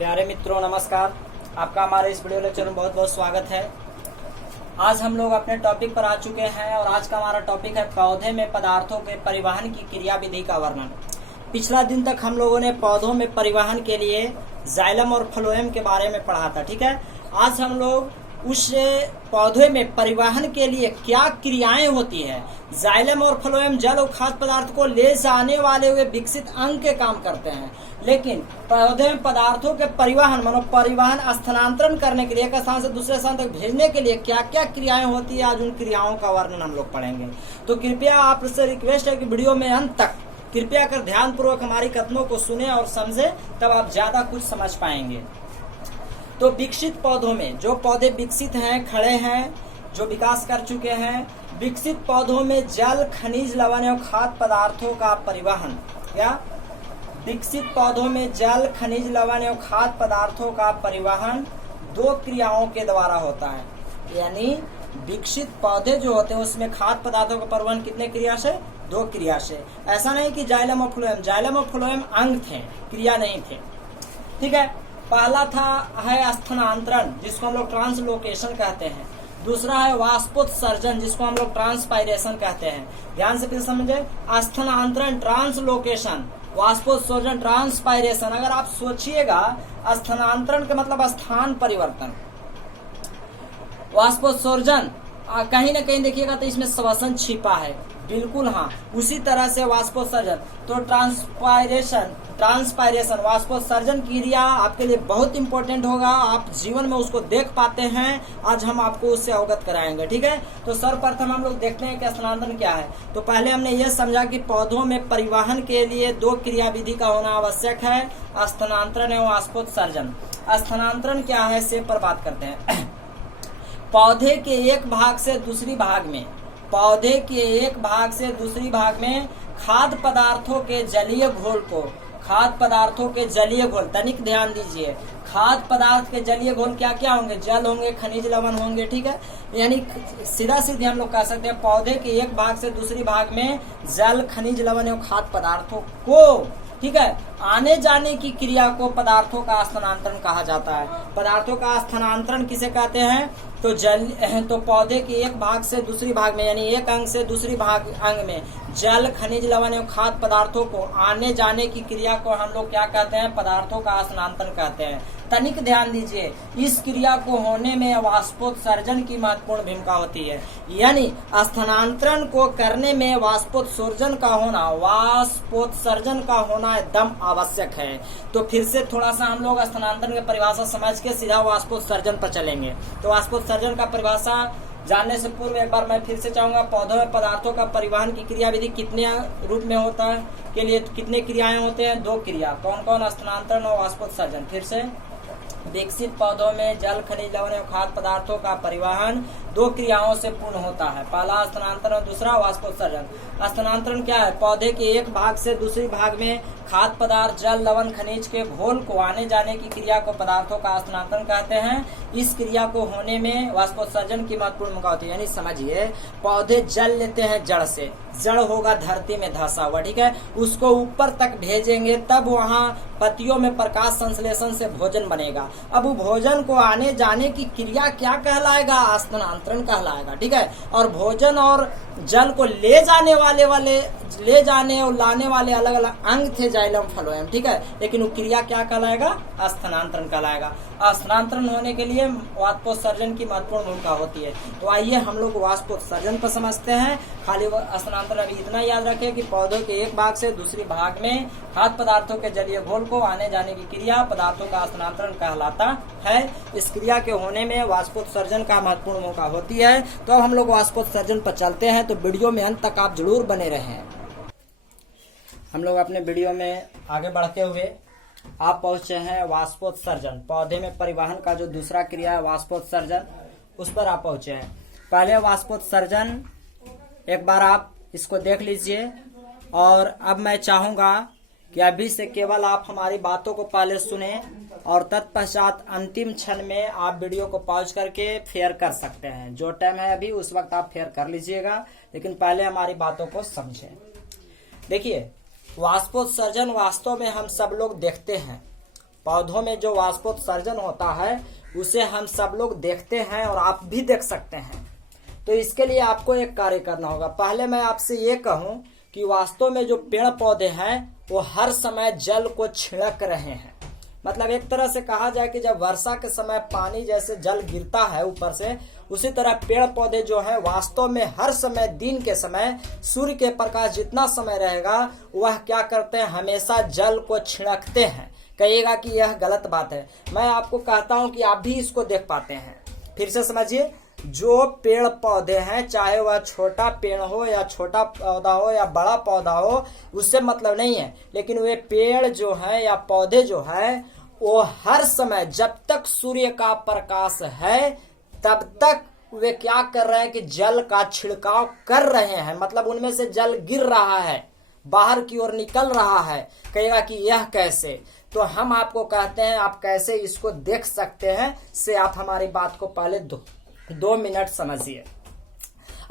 प्यारे मित्रों नमस्कार। आपका हमारे इस वीडियो लेक्चर में बहुत बहुत स्वागत है। आज हम लोग अपने टॉपिक पर आ चुके हैं और आज का हमारा टॉपिक है पौधे में पदार्थों के परिवहन की क्रिया विधि का वर्णन। पिछला दिन तक हम लोगों ने पौधों में परिवहन के लिए जाइलम और फ्लोएम के बारे में पढ़ा था, ठीक है। आज हम लोग उस पौधे में परिवहन के लिए क्या क्रियाएं होती है। जाइलम और फ्लोएम जल और खाद्य पदार्थ को ले जाने वाले हुए विकसित अंग के काम करते हैं, लेकिन पौधे में पदार्थों के परिवहन मानो परिवहन स्थानांतरण करने के लिए एक स्थान से दूसरे स्थान तक भेजने के लिए क्या क्या क्रियाएं होती है, आज उन क्रियाओं का वर्णन हम लोग पढ़ेंगे। तो कृपया आपसे रिक्वेस्ट है कि वीडियो में अंत तक कृपया कर ध्यान पूर्वक हमारी कथनों को सुने और समझे, तब आप ज्यादा कुछ समझ पाएंगे। तो विकसित पौधों में जो पौधे विकसित हैं, खड़े हैं, जो विकास कर चुके हैं, विकसित पौधों में जल, खनिज, लवण और खाद्य पदार्थों का परिवहन या विकसित पौधों में जल, खनिज, लवण और खाद्य पदार्थों का परिवहन दो क्रियाओं के द्वारा होता है। यानी विकसित पौधे जो होते हैं उसमें खाद्य पदार्थों का परिवहन कितने क्रिया से? दो क्रिया से। ऐसा नहीं कि जाइलम और फ्लोएम अंग थे, क्रिया नहीं थे, ठीक है। पहला है स्थानांतरण, जिसको हम लोग ट्रांसलोकेशन कहते हैं। दूसरा है वाष्पोत्सर्जन, जिसको हम लोग ट्रांसपायरेशन कहते हैं। ध्यान से फिर समझे, स्थानांतरण ट्रांसलोकेशन, वाष्पोत्सर्जन ट्रांसपायरेशन। अगर आप सोचिएगा, स्थानांतरण का मतलब स्थान परिवर्तन, वाष्पोत्सर्जन कहीं ना कहीं देखिएगा तो इसमें श्वसन छिपा है, बिल्कुल हाँ। उसी तरह से वाष्पोत्सर्जन, तो ट्रांसपायरेशन वाष्पोत्सर्जन क्रिया आपके लिए बहुत इंपॉर्टेंट होगा, आप जीवन में उसको देख पाते हैं, आज हम आपको उससे अवगत कराएंगे, ठीक है। तो सर्वप्रथम हम लोग देखते हैं कि स्थानांतरण क्या है। तो पहले हमने ये समझा कि पौधों में परिवहन के लिए दो क्रिया विधि का होना आवश्यक है, स्थानांतरण एवं वाष्पोत्सर्जन। स्थानांतरण क्या है इसे पर बात करते हैं। पौधे के एक भाग से दूसरी भाग में, पौधे के एक भाग से दूसरी भाग में खाद्य पदार्थों के जलीय घोल को, खाद्य पदार्थों के जलीय घोल, तनिक ध्यान दीजिए, खाद्य पदार्थ के जलीय घोल क्या क्या होंगे? जल होंगे, खनिज, लवण होंगे, ठीक है। यानी सीधा सीधे हम लोग कह सकते हैं पौधे के एक भाग से दूसरी भाग में जल, खनिज, लवण एवं खाद्य पदार्थों को, ठीक है, आने जाने की क्रिया को पदार्थों का स्थानांतरण कहा जाता है। पदार्थों का स्थानांतरण किसे कहते हैं? तो पौधे के एक भाग से दूसरी भाग में, यानी एक अंग से दूसरी अंग में जल, खनिज, लवण एवं खाद्य पदार्थों को आने जाने की क्रिया को हम लोग क्या कहते हैं? पदार्थों का स्थानांतरण कहते हैं। तनिक ध्यान दीजिए, इस क्रिया को होने में वाष्पोत्सर्जन की महत्वपूर्ण भूमिका होती है। यानी स्थानांतरण को करने में वाष्पोत्सर्जन का होना एकदम आवश्यक है। तो फिर से थोड़ा सा हम लोग स्थानांतरण की परिभाषा समझ के सीधा वाष्पोत्सर्जन पर चलेंगे। तो वाष्पोत्सर्जन का परिभाषा जानने से पूर्व एक बार मैं फिर से चाहूंगा, पौधों में पदार्थों का परिवहन की क्रिया विधि कितने रूप में होता है, के लिए कितने क्रियाएं होते हैं? दो क्रिया। कौन कौन? स्थानांतरण और वाष्पोत्सर्जन। फिर से, विकसित पौधों में जल, खनिज, लवण एवं खाद्य पदार्थों का परिवहन दो क्रियाओं से पूर्ण होता है। पहला स्थानांतरण और दूसरा वाष्पोत्सर्जन। स्थानांतरण क्या है? पौधे के एक भाग से दूसरी भाग में खाद्य पदार्थ, जल, लवण, खनिज के घोल को आने जाने की क्रिया को पदार्थों का स्थानांतरण कहते हैं। इस क्रिया को होने में वाष्पोत्सर्जन की महत्वपूर्ण भूमिका होती है। यानी समझिए, पौधे जल लेते हैं जड़ से, जड़ होगा धरती में धंसा हुआ, ठीक है, उसको ऊपर तक भेजेंगे, तब वहाँ पत्तियों में प्रकाश संश्लेषण से भोजन बनेगा। अब भोजन को आने जाने की क्रिया क्या कहलाएगा? स्थानांतरण कहलाएगा, ठीक है। और भोजन और जल को ले जाने और लाने वाले अलग अलग अंग थे जाइलम, फ्लोएम, ठीक है, लेकिन वो क्रिया क्या कहलाएगा? स्थानांतरण कहलाएगा। स्थानांतरण होने के लिए वाष्पोत्सर्जन की महत्वपूर्ण भूमिका होती है। तो आइए हम लोग वाष्पोत्सर्जन पर समझते हैं। खाली स्थानांतरण अभी इतना याद रखें कि पौधों के एक भाग से दूसरी भाग में खाद्य पदार्थों के जलीय घोल को आने जाने की क्रिया पदार्थों का स्थानांतरण कहलाता है। इस क्रिया के होने में वाष्पोत्सर्जन का महत्वपूर्ण भूमिका होती है। तो अब हम लोग वाष्पोत्सर्जन पर चलते हैं, तो वीडियो में अंत तक आप जरूर बने रहें। हम लोग अपने वीडियो में आगे बढ़ते हुए आप पहुंचे हैं वाष्पोत्सर्जन, पौधे में परिवहन का जो दूसरा क्रिया है वाष्पोत्सर्जन, उस पर आप पहुंचे हैं। पहले वाष्पोत्सर्जन एक बार आप इसको देख लीजिए, और अब मैं चाहूंगा कि अभी से केवल आप हमारी बातों को पहले सुने और तत्पश्चात अंतिम क्षण में आप वीडियो को पॉज करके फेयर कर सकते हैं। जो टाइम है अभी उस वक्त आप फेयर कर लीजिएगा, लेकिन पहले हमारी बातों को समझें। देखिए, वाष्पोत्सर्जन वास्तव में हम सब लोग देखते हैं, पौधों में जो वाष्पोत्सर्जन होता है उसे हम सब लोग देखते हैं और आप भी देख सकते हैं। तो इसके लिए आपको एक कार्य करना होगा। पहले मैं आपसे ये कहूं कि वास्तव में जो पेड़ पौधे हैं वो हर समय जल को छिड़क रहे हैं। मतलब एक तरह से कहा जाए कि जब वर्षा के समय पानी जैसे जल गिरता है ऊपर से, उसी तरह पेड़ पौधे जो है वास्तव में हर समय दिन के समय सूर्य के प्रकाश जितना समय रहेगा वह क्या करते हैं, हमेशा जल को छिड़कते हैं। कहिएगा कि यह गलत बात है, मैं आपको कहता हूं कि आप भी इसको देख पाते हैं। फिर से समझिए, जो पेड़ पौधे हैं चाहे वह छोटा पेड़ हो या छोटा पौधा हो या बड़ा पौधा हो, उससे मतलब नहीं है, लेकिन वे पेड़ जो है या पौधे जो है वो हर समय जब तक सूर्य का प्रकाश है तब तक वे क्या कर रहे हैं कि जल का छिड़काव कर रहे हैं। मतलब उनमें से जल गिर रहा है, बाहर की ओर निकल रहा है। कहेगा कि यह कैसे, तो हम आपको कहते हैं आप कैसे इसको देख सकते हैं, से आप हमारी बात को पहले दो मिनट समझिए।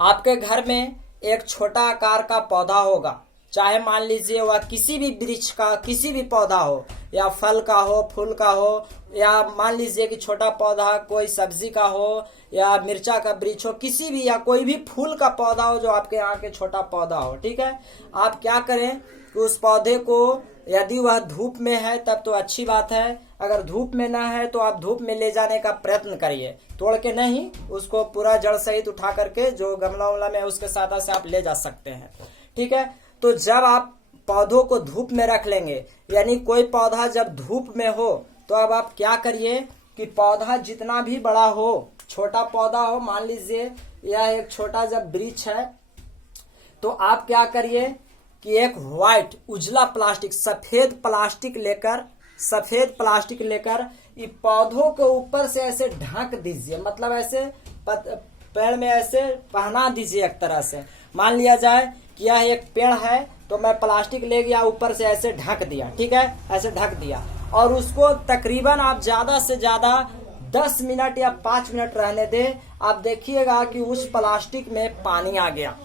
आपके घर में एक छोटा आकार का पौधा होगा, चाहे मान लीजिए वह किसी भी वृक्ष का किसी भी पौधा हो, या फल का हो, फूल का हो, या मान लीजिए कि छोटा पौधा कोई सब्जी का हो या मिर्चा का वृक्ष हो, किसी भी या कोई भी फूल का पौधा हो जो आपके यहाँ के छोटा पौधा हो। ठीक है, आप क्या करें कि उस पौधे को, यदि वह धूप में है तब तो अच्छी बात है, अगर धूप में ना है तो आप धूप में ले जाने का प्रयत्न करिए, तोड़ के नहीं, उसको पूरा जड़ सहित उठा करके जो गमला उमला में उसके सहायता से आप ले जा सकते हैं। ठीक है, तो जब आप पौधों को धूप में रख लेंगे, यानी कोई पौधा जब धूप में हो, तो अब आप क्या करिए कि पौधा जितना भी बड़ा हो, छोटा पौधा हो, मान लीजिए यह एक छोटा जब वृक्ष है, तो आप क्या करिए कि एक व्हाइट उजला प्लास्टिक सफेद प्लास्टिक लेकर ये पौधों के ऊपर से ऐसे ढक दीजिए। मतलब ऐसे पेड़ में ऐसे पहना दीजिए एक तरह से। मान लिया जाए कि यह एक पेड़ है, तो मैं प्लास्टिक ले गया ऊपर से ऐसे ढक दिया। ठीक है, ऐसे ढक दिया और उसको तकरीबन आप ज्यादा से ज्यादा 10 मिनट या 5 मिनट रहने दे। आप देखिएगा कि उस प्लास्टिक में पानी आ गया,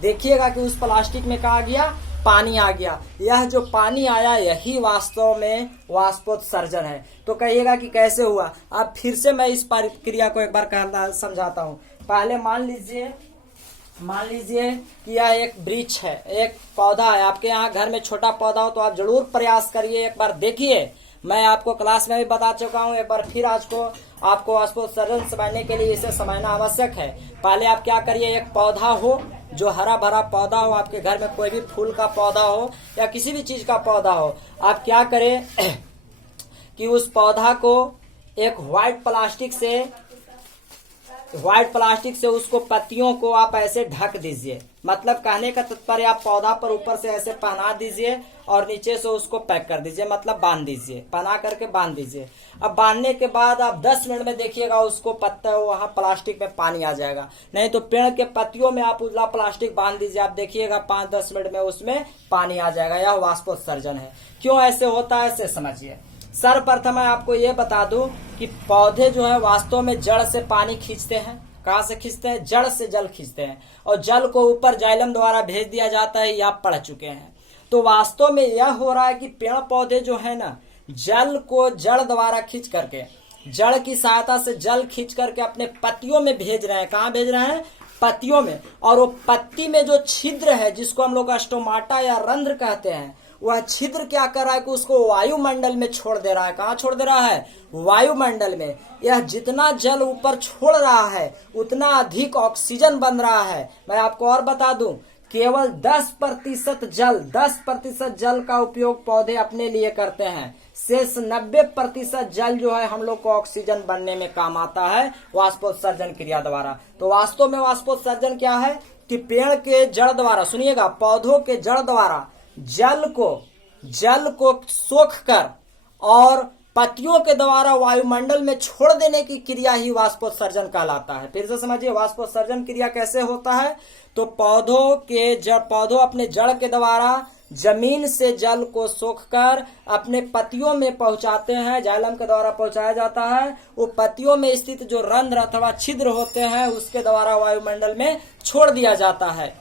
देखिएगा कि उस प्लास्टिक में क्या आ गया, पानी आ गया। यह जो पानी आया यही वास्तव में वाष्पोत्सर्जन है। तो कहिएगा कि कैसे हुआ, अब फिर से मैं इस प्रक्रिया को एक बार समझाता हूँ। पहले मान लीजिए कि यह एक वृक्ष है, एक पौधा है, आपके यहाँ घर में छोटा पौधा हो तो आप जरूर प्रयास करिए, एक बार देखिए। मैं आपको क्लास में भी बता चुका हूँ, एक बार फिर आज को आपको वाष्पोत्सर्जन समझने के लिए इसे समझना आवश्यक है। पहले आप क्या करिए, एक पौधा हो जो हरा भरा पौधा हो, आपके घर में कोई भी फूल का पौधा हो या किसी भी चीज का पौधा हो, आप क्या करें कि उस पौधा को एक व्हाइट प्लास्टिक से उसको पत्तियों को आप ऐसे ढक दीजिए। मतलब कहने का तात्पर्य आप पौधा पर ऊपर से ऐसे पहना दीजिए और नीचे से उसको पैक कर दीजिए, मतलब बांध दीजिए, पहना करके बांध दीजिए। अब बांधने के बाद आप 10 मिनट में देखिएगा उसको पत्ता वहां प्लास्टिक में पानी आ जाएगा। नहीं तो पेड़ के पत्तियों में आप उजला प्लास्टिक बांध दीजिए, आप देखिएगा 5-10 मिनट में उसमें पानी आ जाएगा। यह वाष्पोत्सर्जन है। क्यों ऐसे होता है इसे समझिए। सर्वप्रथम मैं आपको ये बता दूं कि पौधे जो है वास्तव में जड़ से पानी खींचते हैं। कहां से खींचते हैं? जड़ से जल खींचते हैं और जल को ऊपर जाइलम द्वारा भेज दिया जाता है। ये आप पढ़ चुके हैं। तो वास्तव में यह हो रहा है कि पेड़ पौधे जो है ना, जल को जड़ द्वारा खींच करके, जड़ की सहायता से जल खींच करके अपने पत्तियों में भेज रहे हैं। कहाँ भेज रहे हैं? पत्तियों में। और वो पत्ती में जो छिद्र है, जिसको हम लोग स्टोमाटा या रंध्र कहते हैं, वह छिद्र क्या कर रहा है कि उसको वायुमंडल में छोड़ दे रहा है। कहाँ छोड़ दे रहा है? वायुमंडल में। यह जितना जल ऊपर छोड़ रहा है उतना अधिक ऑक्सीजन बन रहा है। मैं आपको और बता दूं, केवल 10% जल का उपयोग पौधे अपने लिए करते हैं। शेष 90% जल जो है हम लोग को ऑक्सीजन बनने में काम आता है वाष्पोत्सर्जन क्रिया द्वारा। तो वास्तव में वाष्पोत्सर्जन क्या है कि पेड़ के जड़ द्वारा, सुनिएगा, पौधों के जड़ द्वारा जल को सोख कर और पत्तियों के द्वारा वायुमंडल में छोड़ देने की क्रिया ही वाष्पोत्सर्जन कहलाता है। फिर से समझिए वाष्पोत्सर्जन क्रिया कैसे होता है। तो पौधों अपने जड़ के द्वारा जमीन से जल को सोखकर अपने पत्तियों में पहुंचाते हैं, जाइलम के द्वारा पहुंचाया जाता है। वो पत्तियों में स्थित जो रंध्र अथवा छिद्र होते हैं उसके द्वारा वायुमंडल में छोड़ दिया जाता है।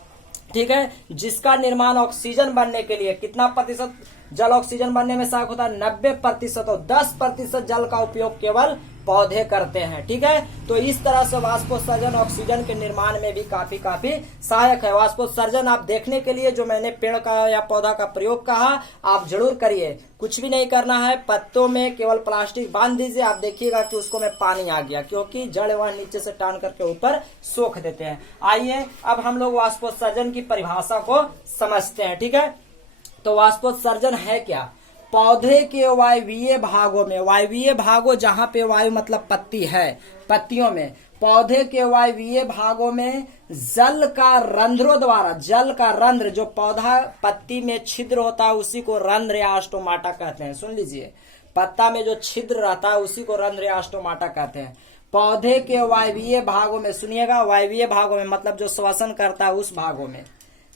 ठीक है, जिसका निर्माण ऑक्सीजन बनने के लिए कितना प्रतिशत जल ऑक्सीजन बनने में सहायक होता है? 90%। और 10% जल का उपयोग केवल पौधे करते हैं। ठीक है, तो इस तरह से वाष्पोत्सर्जन ऑक्सीजन के निर्माण में भी काफी सहायक है। वाष्पोत्सर्जन आप देखने के लिए जो मैंने पेड़ का या पौधा का प्रयोग कहा, आप जरूर करिए। कुछ भी नहीं करना है, पत्तों में केवल प्लास्टिक बांध दीजिए, आप देखिएगा कि उसको में पानी आ गया, क्योंकि जड़ वह नीचे से टान करके ऊपर सोख देते हैं। आइए अब हम लोग वाष्पोत्सर्जन की परिभाषा को समझते हैं। ठीक है, तो वाष्पोत्सर्जन है क्या? पौधे के वायवीय भागों में, वायवीय भागों जहां पे वायु मतलब पत्ती है, पत्तियों में, पौधे के वायवीय भागों में जल का रंध्रों द्वारा, जल का रंध्र जो पौधा पत्ती में छिद्र होता है उसी को रंध्र या स्टोमाटा कहते हैं। सुन लीजिए, पत्ता में जो छिद्र रहता है उसी को रंध्र या स्टोमाटा कहते हैं। पौधे के वायवीय भागों में, सुनिएगा, वायवीय भागों में मतलब जो श्वसन करता है उस भागों में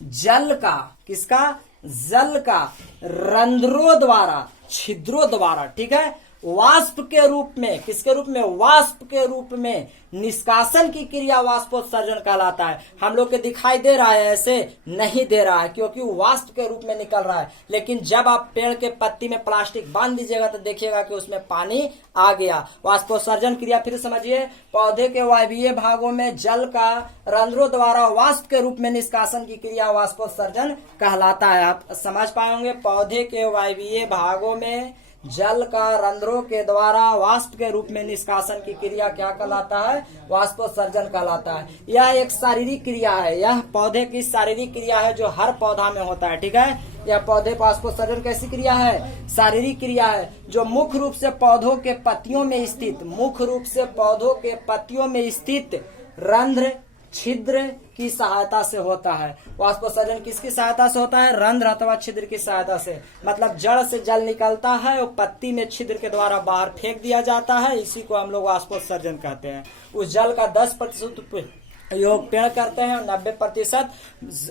जल का, किसका? जल का रंध्रों द्वारा, छिद्रों द्वारा, ठीक है, वाष्प के रूप में, किसके रूप में? वाष्प के रूप में निष्कासन की क्रिया वाष्पोत्सर्जन कहलाता है। हम लोग के दिखाई दे रहा है? ऐसे नहीं दे रहा है, क्योंकि वाष्प के रूप में निकल रहा है। लेकिन जब आप पेड़ के पत्ती में प्लास्टिक बांध दीजिएगा तो देखिएगा कि उसमें पानी आ गया। वाष्पोत्सर्जन क्रिया फिर समझिए, पौधे के वायवीय भागों में जल का रंध्रों द्वारा वाष्प के रूप में निष्कासन की क्रिया वाष्पोत्सर्जन कहलाता है। आप समझ पाएंगे, पौधे के वायवीय भागों में जल का रंध्रों के द्वारा वाष्प के रूप में निष्कासन की क्रिया क्या कहलाता है? वाष्पोत्सर्जन कहलाता है। यह एक शारीरिक क्रिया है, यह पौधे की शारीरिक क्रिया है जो हर पौधा में होता है। ठीक है, यह पौधे वाष्पोत्सर्जन कैसी क्रिया है? शारीरिक क्रिया है, जो मुख्य रूप से पौधों के पत्तियों में स्थित, मुख्य रूप से पौधों के पत्तियों में स्थित रंध्र छिद्र की सहायता से होता है। वाष्पोत्सर्जन किसकी सहायता से होता है? रंध्र अथवा छिद्र की सहायता से। मतलब जड़ से जल निकलता है और पत्ती में छिद्र के द्वारा बाहर फेंक दिया जाता है, इसी को हम लोग वाष्पोत्सर्जन कहते हैं। उस जल का 10% उपयोग पेड़ करते हैं और 90%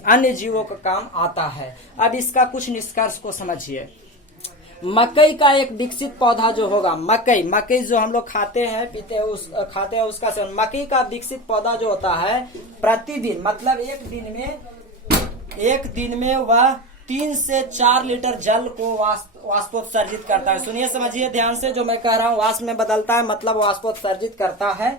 अन्य जीवों का काम आता है। अब इसका कुछ निष्कर्ष को समझिए। मकई का एक विकसित पौधा जो होगा, मकई जो हम लोग खाते हैं पीते हैं उसका सेवन, मकई का विकसित पौधा जो होता है प्रतिदिन, मतलब एक दिन में वह 3 से 4 लीटर जल को वाष्पोत्सर्जित करता है। सुनिए समझिए ध्यान से, जो मैं कह रहा हूँ वाष्प में बदलता है मतलब वाष्पोत्सर्जित करता है।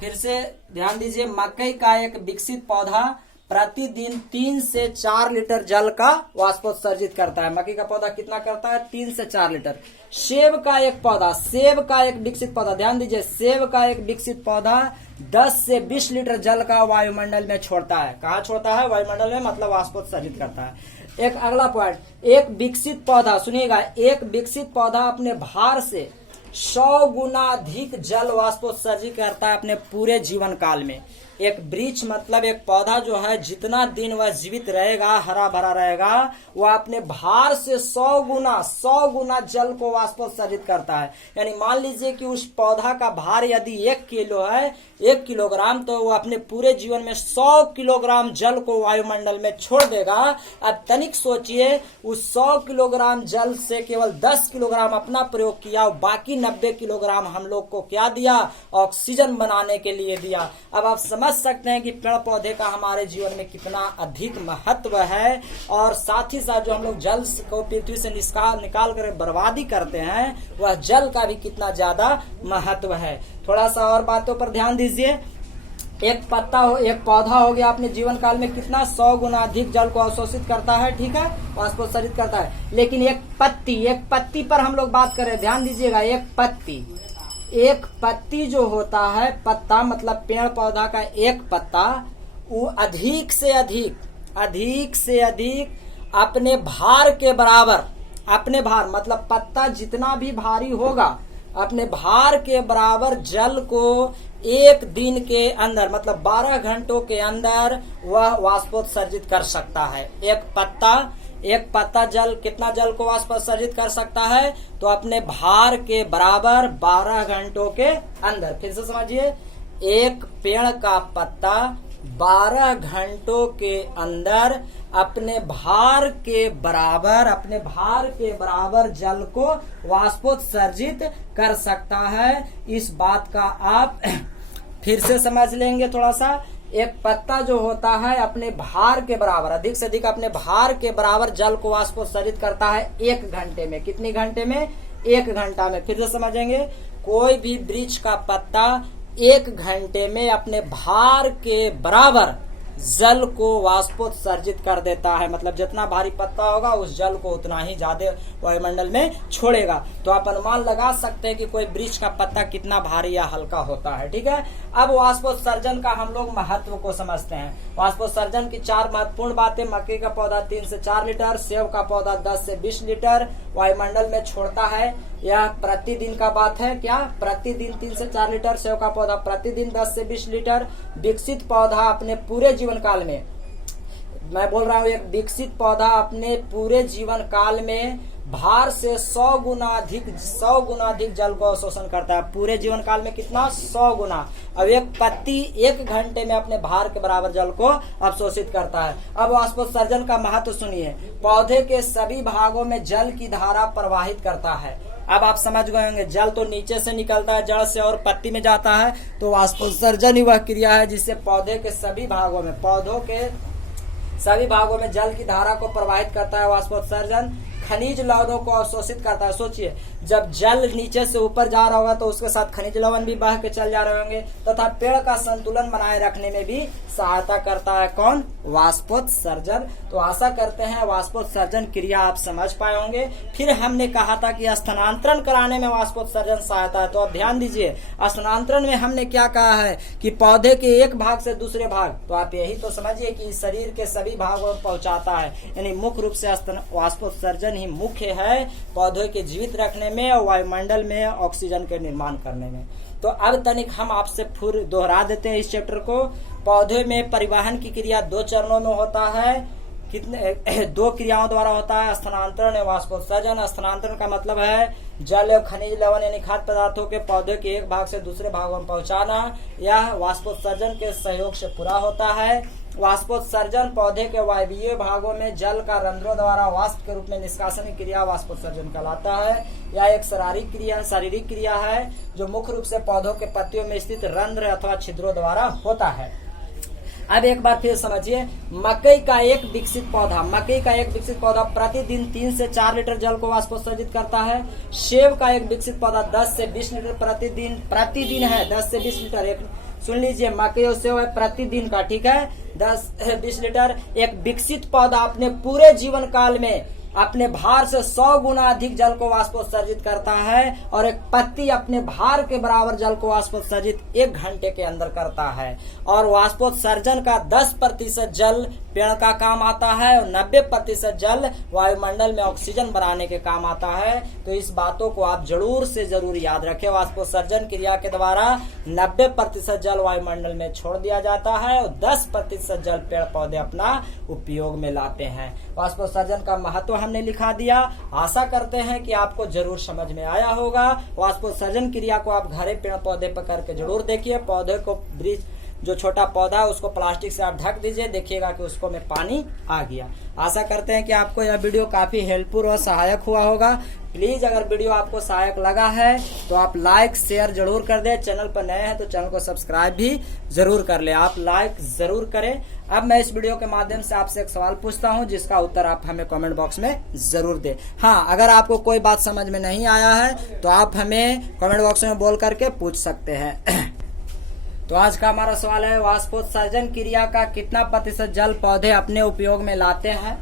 फिर से ध्यान दीजिए, मकई का एक विकसित पौधा प्रतिदिन 3 से 4 लीटर जल का वाष्पोत्सर्जित करता है। मकई का पौधा कितना करता है? 3 से 4 लीटर। सेब का एक विकसित पौधा, ध्यान दीजिए, सेब का एक विकसित पौधा 10 से 20 लीटर जल का वायुमंडल में छोड़ता है। कहाँ छोड़ता है? वायुमंडल में, मतलब वाष्पोत्सर्जित करता है। एक अगला पॉइंट, एक विकसित पौधा, सुनिएगा, एक विकसित पौधा अपने भार से 100 गुना अधिक जल वाष्पोत्सर्जित करता है अपने पूरे जीवन काल में। एक वृक्ष मतलब एक पौधा जो है, जितना दिन वह जीवित रहेगा, हरा भरा रहेगा, वह अपने भार से 100 गुना जल को वाष्पोत्सर्जित करता है। यानी मान लीजिए कि उस पौधा का भार यदि 1 किलो है, 1 किलोग्राम, तो वो अपने पूरे जीवन में 100 किलोग्राम जल को वायुमंडल में छोड़ देगा। अब तनिक सोचिए, उस 100 किलोग्राम जल से केवल 10 किलोग्राम अपना प्रयोग किया और बाकी 90 किलोग्राम हम लोग को क्या दिया? ऑक्सीजन बनाने के लिए दिया। अब आप समझ सकते हैं कि पेड़ पौधे का हमारे जीवन में कितना अधिक महत्व है, और साथ ही साथ जो हम लोग जल को पृथ्वी से निकाल कर बर्बादी करते हैं, वह जल का भी कितना ज्यादा महत्व है। थोड़ा सा और बातों पर ध्यान दीजिए। एक पौधा हो गया, अपने जीवन काल में कितना 100 गुना अधिक जल को अवशोषित करता है, ठीक है, वाष्पोत्सर्जित करता है। लेकिन एक पत्ती पर हम लोग बात करें, ध्यान दीजिएगा, एक पत्ती जो होता है, पत्ता मतलब पेड़ पौधा का एक पत्ता, वो अधिक से अधिक अपने भार के बराबर, अपने भार मतलब पत्ता जितना भी भारी होगा, अपने भार के बराबर जल को 1 दिन के अंदर मतलब 12 घंटों के अंदर वह वाष्पोत्सर्जित कर सकता है। एक पत्ता जल कितना जल को वाष्पोत्सर्जित कर सकता है? तो अपने भार के बराबर 12 घंटों के अंदर। फिर से समझिए, एक पेड़ का पत्ता 12 घंटों के अंदर अपने भार के बराबर जल को वाष्पोत्सर्जित कर सकता है। इस बात का आप फिर से समझ लेंगे थोड़ा सा। एक पत्ता जो होता है अपने भार के बराबर, अधिक से अधिक अपने भार के बराबर जल को वाष्पोत्सर्जित करता है 1 घंटे में। कितनी घंटे में? 1 घंटा में। फिर से समझेंगे, कोई भी वृक्ष का पत्ता 1 घंटे में अपने भार के बराबर जल को वाष्पोत्सर्जित कर देता है। मतलब जितना भारी पत्ता होगा उस जल को उतना ही ज्यादा वायुमंडल में छोड़ेगा। तो आप अनुमान लगा सकते हैं कि कोई वृक्ष का पत्ता कितना भारी या हल्का होता है। ठीक है, अब वाष्पोत्सर्जन का हम लोग महत्व को समझते हैं। वाष्पोत्सर्जन की 4 महत्वपूर्ण बातें। मकई का पौधा 3 से 4 लीटर, सेब का पौधा 10 से 20 लीटर वायुमंडल में छोड़ता है। यह प्रतिदिन का बात है। क्या? प्रतिदिन 3 से 4 लीटर। सेब का पौधा प्रतिदिन 10 से 20 लीटर। विकसित पौधा अपने पूरे जीवन काल में, मैं बोल रहा हूँ, एक विकसित पौधा अपने पूरे जीवन काल में भार से 100 गुना अधिक जल को अवशोषण करता है। पूरे जीवन काल में कितना? 100 गुना। अब एक पत्ती 1 घंटे में अपने भार के बराबर जल को अवशोषित करता है। अब वाष्पोत्सर्जन का महत्व सुनिए। पौधे के सभी भागों में जल की धारा प्रवाहित करता है। अब आप समझ गए होंगे, जल तो नीचे से निकलता है जड़ से और पत्ती में जाता है, तो वाष्पोत्सर्जन ही वह क्रिया है जिससे पौधे के सभी भागों में, पौधों के सभी भागों में जल की धारा को प्रवाहित करता है वाष्पोत्सर्जन। खनिज लवणों को अवशोषित करता है। सोचिए, जब जल नीचे से ऊपर जा रहा होगा तो उसके साथ खनिज लवण भी बह के चल जा रहे होंगे, तथा पेड़ का संतुलन बनाए रखने में भी सहायता करता है। कौन? वाष्पोत्सर्जन। तो आशा करते हैं वाष्पोत्सर्जन क्रिया आप समझ पाए होंगे। फिर हमने कहा था कि स्थानांतरण कराने में वाष्पोत्सर्जन सहायता है। तो अब ध्यान दीजिए, स्थानांतरण में हमने क्या कहा है कि पौधे के एक भाग से दूसरे भाग, तो आप यही तो समझिए कि शरीर के सभी भागों में पहुंचाता है। यानी मुख्य रूप से वाष्पोत्सर्जन ही मुख्य है पौधे के जीवित रखने में और वायुमंडल में ऑक्सीजन के निर्माण करने में। तो अब तनिक हम आपसे फिर दोहरा देते हैं इस चैप्टर को। पौधे में परिवहन की क्रिया 2 चरणों में होता है। कितने? 2 क्रियाओं द्वारा होता है, स्थानांतरण एवं वाष्पोत्सर्जन। स्थानांतरण का मतलब है जल एवं खनिज लवण यानी खाद्य पदार्थों के पौधे के एक भाग से दूसरे भाग में पहुंचाना। यह वाष्पोत्सर्जन के सहयोग से पूरा होता है। वाष्पोत्सर्जन पौधे के वायवीय भागों में जल का रंध्रों द्वारा वाष्प के रूप में निष्कासन की क्रिया वाष्पोत्सर्जन कहलाता है। यह एक शारीरिक क्रिया है जो मुख्य रूप से पौधों के पत्तियों में स्थित रंध्र अथवा छिद्रों द्वारा होता है। अब एक बार फिर समझिए, मकई का एक विकसित पौधा प्रतिदिन 3 से 4 लीटर जल को वाष्पोत्सर्जित करता है। सेब का एक विकसित पौधा 10 से 20 लीटर प्रतिदिन है, 10 से 20 लीटर। सुन लीजिए, मकई और सेब है प्रतिदिन का, ठीक है, 10-20 लीटर। एक विकसित पौधा अपने पूरे जीवन काल में अपने भार से 100 गुना अधिक जल को वाष्पोत्सर्जित करता है और एक पत्ती अपने भार के बराबर जल को वाष्पोत्सर्जित 1 घंटे के अंदर करता है। और वाष्पोत्सर्जन का 10% जल पेड़ का काम आता है और 90% जल वायुमंडल में ऑक्सीजन बनाने के काम आता है। तो इस बातों को आप जरूर से जरूर याद रखें। वाष्पोत्सर्जन क्रिया के द्वारा 90% जल वायुमंडल में छोड़ दिया जाता है और 10% जल पेड़ पौधे अपना उपयोग में लाते हैं। वाष्पोत्सर्जन का महत्व हमने लिखा दिया। आशा करते हैं कि आपको जरूर समझ में आया होगा। वाष्पोत्सर्जन क्रिया को आप घरे पेड़ पौधे पर करके जरूर देखिए। पौधे को जो छोटा पौधा है उसको प्लास्टिक से आप ढक दीजिए, देखिएगा कि उसको में पानी आ गया। आशा करते हैं कि आपको यह वीडियो काफी हेल्पफुल और सहायक हुआ होगा। प्लीज अगर वीडियो आपको सहायक लगा है तो आप लाइक शेयर जरूर कर दें। चैनल पर नए हैं तो चैनल को सब्सक्राइब भी जरूर कर ले। आप लाइक जरूर करें। अब मैं इस वीडियो के माध्यम से आपसे एक सवाल पूछता हूं जिसका उत्तर आप हमें कमेंट बॉक्स में जरूर दें। हाँ, अगर आपको कोई बात समझ में नहीं आया है तो आप हमें कमेंट बॉक्स में बोल करके पूछ सकते हैं। तो आज का हमारा सवाल है, वाष्पोत्सर्जन क्रिया का कितना प्रतिशत जल पौधे अपने उपयोग में लाते हैं?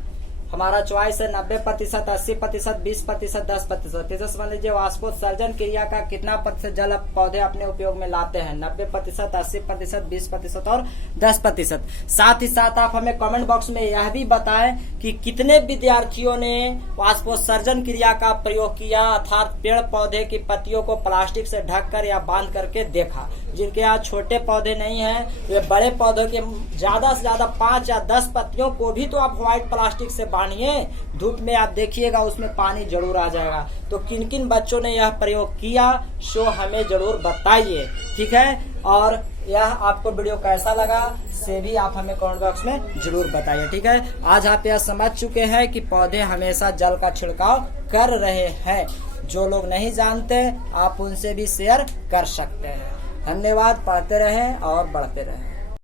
हमारा चॉइस है 90%, 80%, 20%, 10%। फिर से समझ लीजिए, वाष्पोत्सर्जन क्रिया का कितना प्रतिशत जल पौधे अपने उपयोग में लाते हैं? 90%, 80%, 20% और 10%। साथ ही साथ आप हमें कमेंट बॉक्स में यह भी बताएं कि कितने विद्यार्थियों ने वाष्पोत्सर्जन क्रिया का प्रयोग किया, अर्थात पेड़ पौधे की पत्तियों को प्लास्टिक से ढककर या बांध करके देखा। जिनके यहाँ छोटे पौधे नहीं हैं, वे बड़े पौधों के ज्यादा से ज्यादा 5 या 10 पत्तियों को भी तो आप व्हाइट प्लास्टिक से बांधिए, धूप में आप देखिएगा उसमें पानी जरूर आ जाएगा। तो किन किन बच्चों ने यह प्रयोग किया सो हमें जरूर बताइए, ठीक है। और यह आपको वीडियो कैसा लगा से भी आप हमें कमेंट बॉक्स में जरूर बताइए, ठीक है। आज आप यह समझ चुके हैं कि पौधे हमेशा जल का छिड़काव कर रहे हैं। जो लोग नहीं जानते आप उनसे भी शेयर कर सकते हैं। धन्यवाद। पढ़ते रहें और बढ़ते रहें।